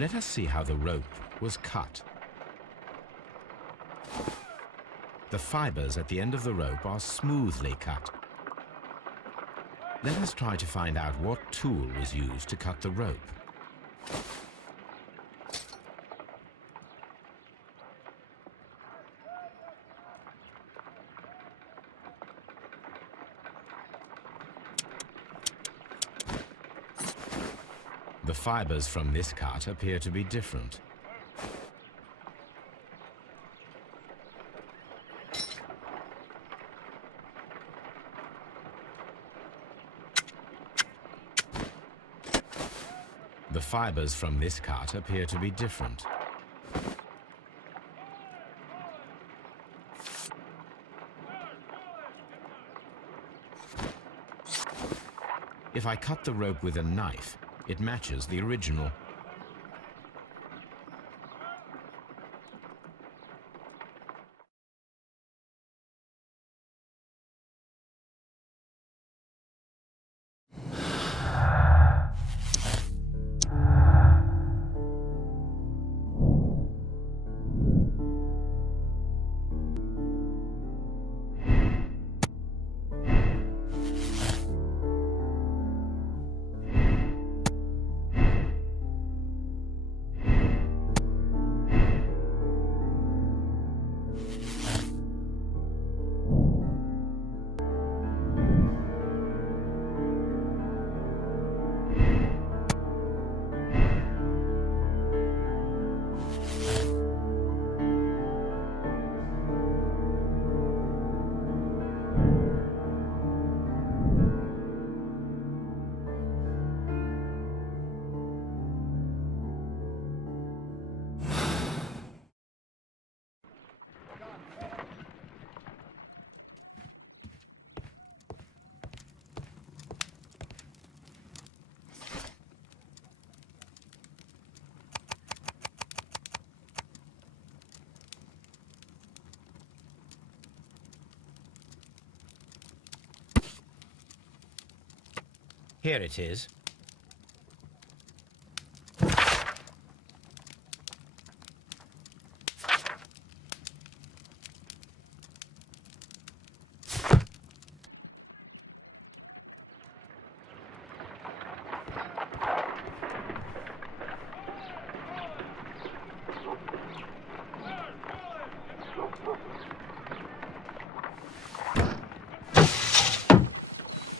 Let us see how the rope was cut. The fibers at the end of the rope are smoothly cut. Let us try to find out what tool was used to cut the rope. The fibers from this cut appear to be different. The fibers from this cut appear to be different. If I cut the rope with a knife, it matches the original. Here it is.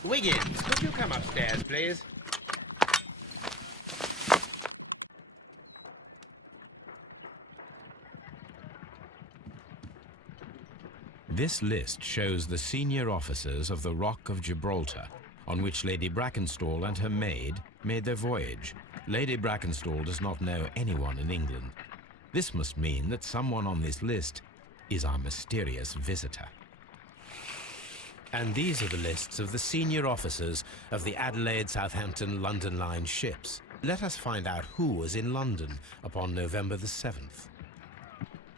Wiggins, could you come upstairs, please? This list shows the senior officers of the Rock of Gibraltar, on which Lady Brackenstall and her maid made their voyage. Lady Brackenstall does not know anyone in England. This must mean that someone on this list is our mysterious visitor. And these are the lists of the senior officers of the Adelaide, Southampton, London Line ships. Let us find out who was in London upon November the 7th.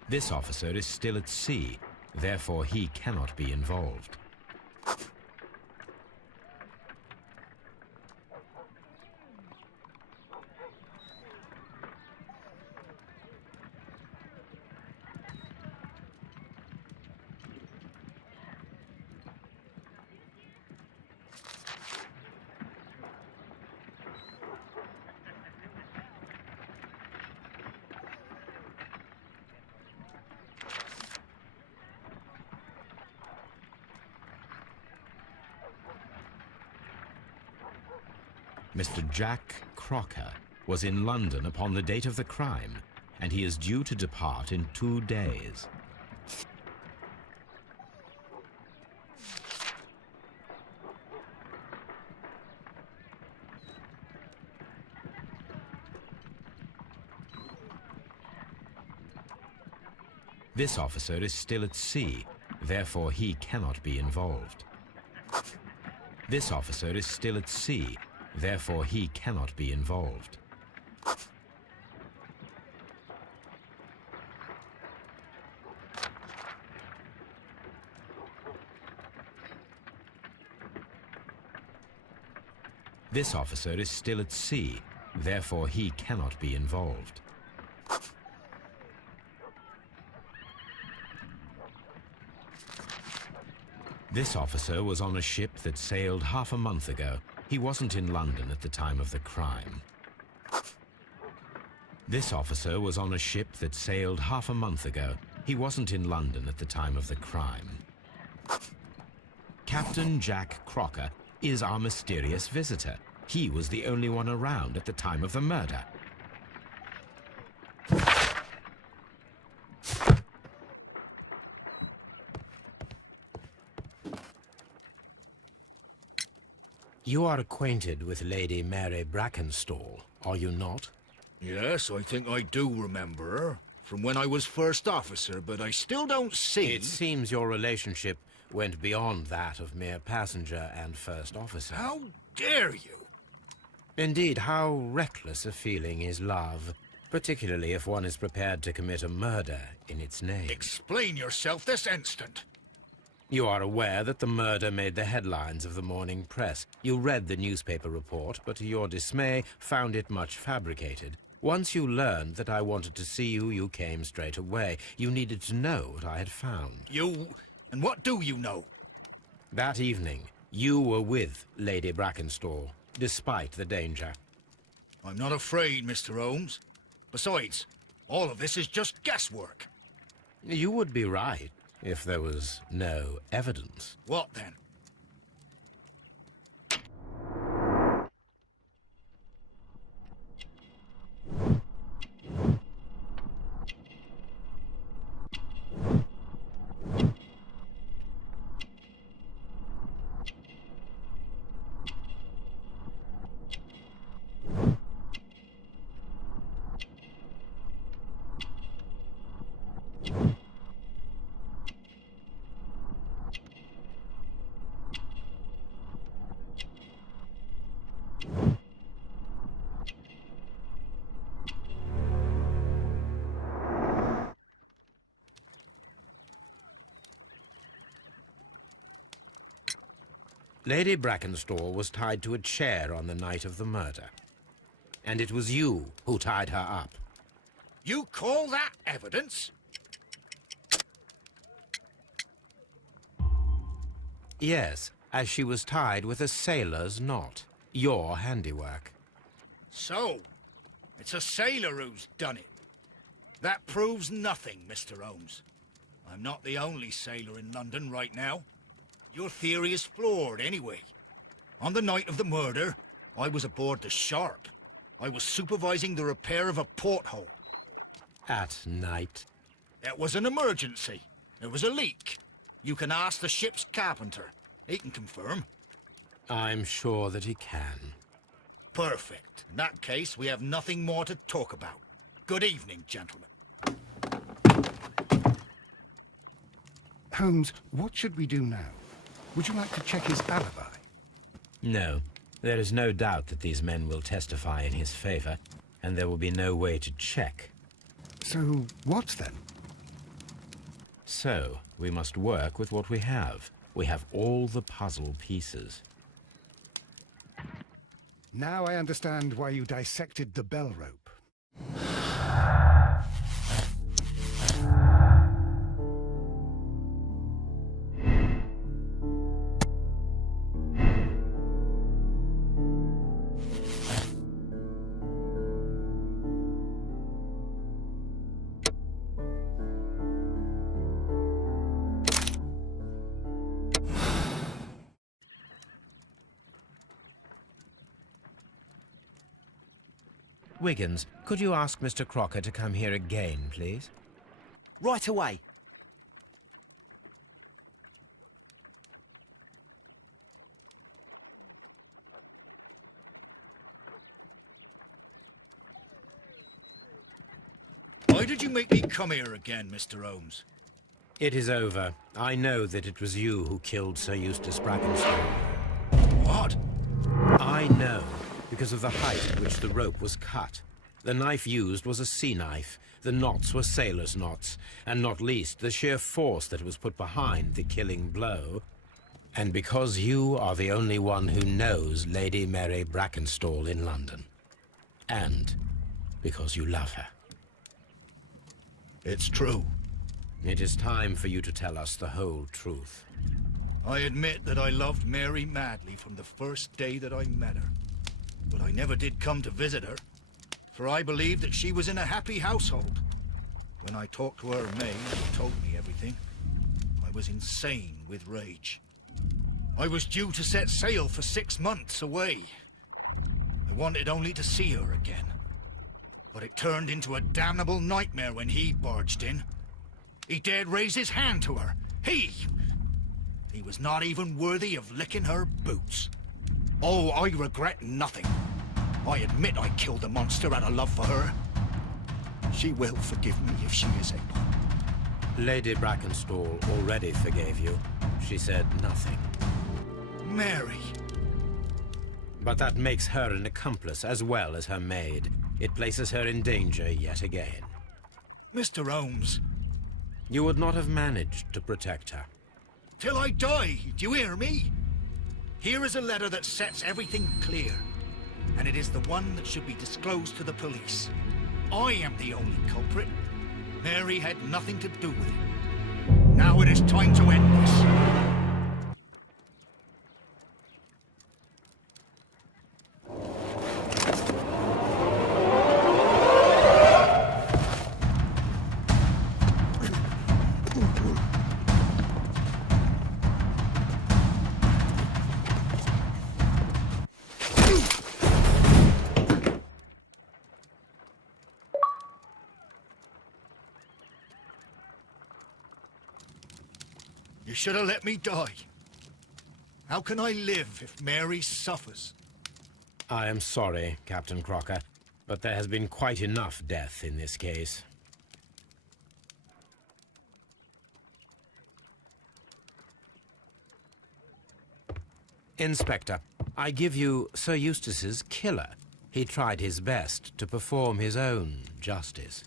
This officer is still at sea, therefore he cannot be involved. Mr. Jack Crocker was in London upon the date of the crime, and he is due to depart in 2 days. This officer is still at sea, therefore he cannot be involved. This officer is still at sea, therefore he cannot be involved. This officer is still at sea, Therefore, he cannot be involved. This officer was on a ship that sailed half a month ago. He wasn't in London at the time of the crime. This officer was on a ship that sailed half a month ago. He wasn't in London at the time of the crime. Captain Jack Crocker is our mysterious visitor. He was the only one around at the time of the murder. You are acquainted with Lady Mary Brackenstall, are you not? Yes, I think I do remember her. From when I was first officer, but I still don't see... It seems your relationship went beyond that of mere passenger and first officer. How dare you? Indeed, how reckless a feeling is love, particularly if one is prepared to commit a murder in its name. Explain yourself this instant. You are aware that the murder made the headlines of the morning press. You read the newspaper report, but to your dismay, found it much fabricated. Once you learned that I wanted to see you, you came straight away. You needed to know what I had found. You... and what do you know? That evening, you were with Lady Brackenstall, despite the danger. I'm not afraid, Mr. Holmes. Besides, all of this is just guesswork. You would be right if there was no evidence. What then? Lady Brackenstall was tied to a chair on the night of the murder. And it was you who tied her up. You call that evidence? Yes, as she was tied with a sailor's knot. Your handiwork. So, it's a sailor who's done it. That proves nothing, Mr. Holmes. I'm not the only sailor in London right now. Your theory is flawed, anyway. On the night of the murder, I was aboard the Sharp. I was supervising the repair of a porthole. At night? It was an emergency. There was a leak. You can ask the ship's carpenter. He can confirm. I'm sure that he can. Perfect. In that case, we have nothing more to talk about. Good evening, gentlemen. Holmes, what should we do now? Would you like to check his alibi? No. There is no doubt that these men will testify in his favor, and there will be no way to check. So, what then? So, we must work with what we have. We have all the puzzle pieces. Now I understand why you dissected the bell rope. Wiggins, could you ask Mr. Crocker to come here again, please? Right away. Why did you make me come here again, Mr. Holmes? It is over. I know that it was you who killed Sir Eustace Brackenstall. What? I know, because of the height at which the rope was cut. The knife used was a sea knife. The knots were sailor's knots, and not least the sheer force that was put behind the killing blow. And because you are the only one who knows Lady Mary Brackenstall in London. and because you love her. It's true. It is time for you to tell us the whole truth. I admit that I loved Mary madly from the first day that I met her. But I never did come to visit her, for I believed that she was in a happy household. When I talked to her maid, who told me everything, I was insane with rage. I was due to set sail for 6 months away. I wanted only to see her again. But it turned into a damnable nightmare when he barged in. He dared raise his hand to her. He was not even worthy of licking her boots. Oh, I regret nothing. I admit I killed the monster out of love for her. She will forgive me if she is able. Lady Brackenstall already forgave you. She said nothing. Mary. But that makes her an accomplice as well as her maid. It places her in danger yet again. Mr. Holmes. You would not have managed to protect her. Till I die, do you hear me? Here is a letter that sets everything clear. And it is the one that should be disclosed to the police. I am the only culprit. Mary had nothing to do with it. Now it is time to end this. You should have let me die. How can I live if Mary suffers? I am sorry, Captain Crocker, but there has been quite enough death in this case. Inspector, I give you Sir Eustace's killer. He tried his best to perform his own justice.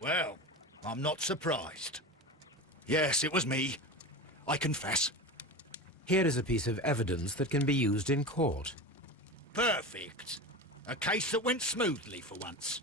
Well, I'm not surprised. Yes, it was me. I confess. Here is a piece of evidence that can be used in court. Perfect. A case that went smoothly for once.